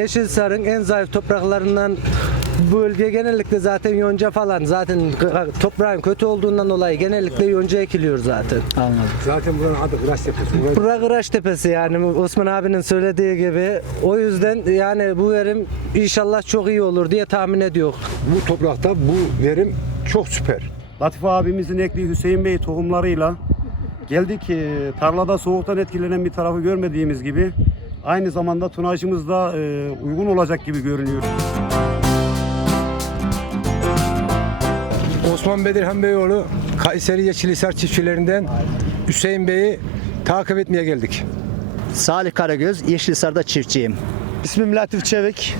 Yeşilsar'ın en zayıf topraklarından bu bölge genellikle zaten yonca falan zaten toprağın kötü olduğundan dolayı genellikle yonca ekiliyor zaten. Anladım. Zaten buranın adı Kıraç Tepesi. Burası Bura Kıraç Tepesi yani Osman abinin söylediği gibi. O yüzden yani bu verim inşallah çok iyi olur diye tahmin ediyor. bu toprakta bu verim çok süper. Latif abimizin ektiği Hüseyin Bey tohumlarıyla geldik tarlada soğuktan etkilenen bir tarafı görmediğimiz gibi aynı zamanda tonajımız da e, uygun olacak gibi görünüyor. Osman Bedirhan Beyoğlu Kayseri Yeşilisar çiftçilerinden Hüseyin Bey'i takip etmeye geldik. Salih Karagöz, Yeşilsar'da çiftçiyim. İsmim Latif Çevik.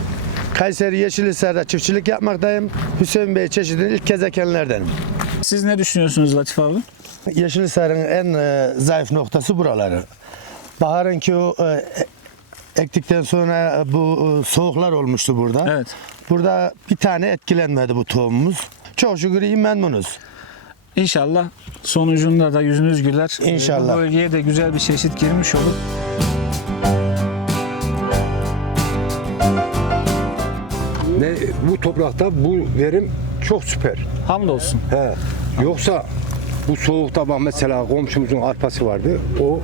Kayseri Yeşilisar'da çiftçilik yapmaktayım. Hüseyin Bey çeşidinin ilk kez ekenlerdenim. Siz ne düşünüyorsunuz Latif abi? Yeşilisar'ın en e, zayıf noktası buraları. Baharın ki o e, ektikten sonra bu e, soğuklar olmuştu burada. Evet. Burada bir tane etkilenmedi bu tohumumuz. Çok şükür iyi memnunuz. İnşallah sonucunda da yüzünüz güler. Ee, İnşallah. Bu bölgeye de güzel bir çeşit girmiş olur. Ne bu toprakta bu verim çok süper. Hamdolsun. He. Yoksa bu soğukta bak mesela komşumuzun arpası vardı. O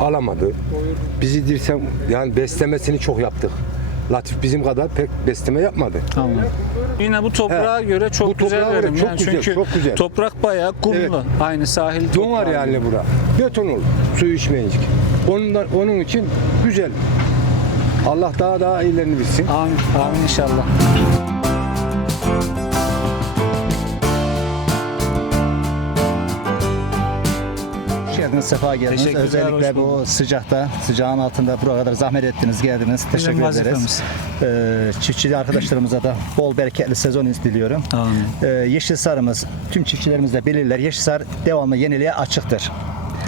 alamadı. Bizi dirsem yani beslemesini çok yaptık. Latif bizim kadar pek besleme yapmadı. Anladım. Yine bu toprağa He. göre çok Bu güzel toprağa göre verim. çok yani güzel, çünkü çok güzel. toprak bayağı kumlu. Evet. Aynı sahil toprağı. yani bura. Beton olur. Suyu içmeyince. Ondan, onun için güzel. Allah daha daha iyilerini bilsin. Amin. Amin inşallah. Geldiniz, sefa geldiniz. Teşekkürler, hoş Özellikle bu bulduk. sıcakta, sıcağın altında buraya kadar zahmet ettiniz, geldiniz. Teşekkür ederiz. vazifemiz. Ee, çiftçi arkadaşlarımıza da bol bereketli sezon diliyorum. Amin. Ee, Yeşilsar'ımız, tüm çiftçilerimiz de bilirler. Yeşilsar devamlı yeniliğe açıktır.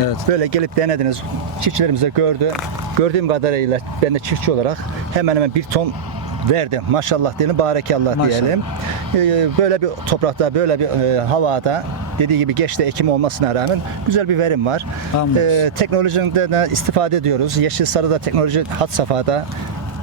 Evet. Böyle gelip denediniz. Çiftçilerimiz de gördü. Gördüğüm kadarıyla ben de çiftçi olarak hemen hemen bir ton verdim. Maşallah diyelim, barekallah Maşallah. diyelim. Ee, Böyle bir toprakta, böyle bir e, havada dediği gibi geçte ekim olmasına rağmen güzel bir verim var. Ee, teknolojiden de istifade ediyoruz. Yeşil Sarı'da teknoloji hat safhada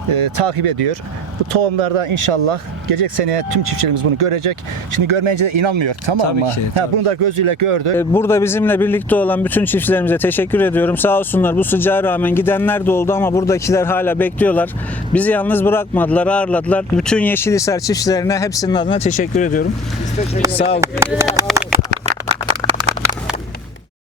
e, takip ediyor. Bu tohumlarda inşallah gelecek seneye tüm çiftçilerimiz bunu görecek. Şimdi görmeyince de inanmıyor tamam Tabii mı? ki, Ha, tabii bunu da gözüyle gördü. Ee, Burada bizimle birlikte olan bütün çiftçilerimize teşekkür ediyorum. Sağ olsunlar bu sıcağa rağmen gidenler de oldu ama buradakiler hala bekliyorlar. Bizi yalnız bırakmadılar, ağırladılar. Bütün Yeşilhisar çiftçilerine hepsinin adına teşekkür ediyorum. Sağ olun.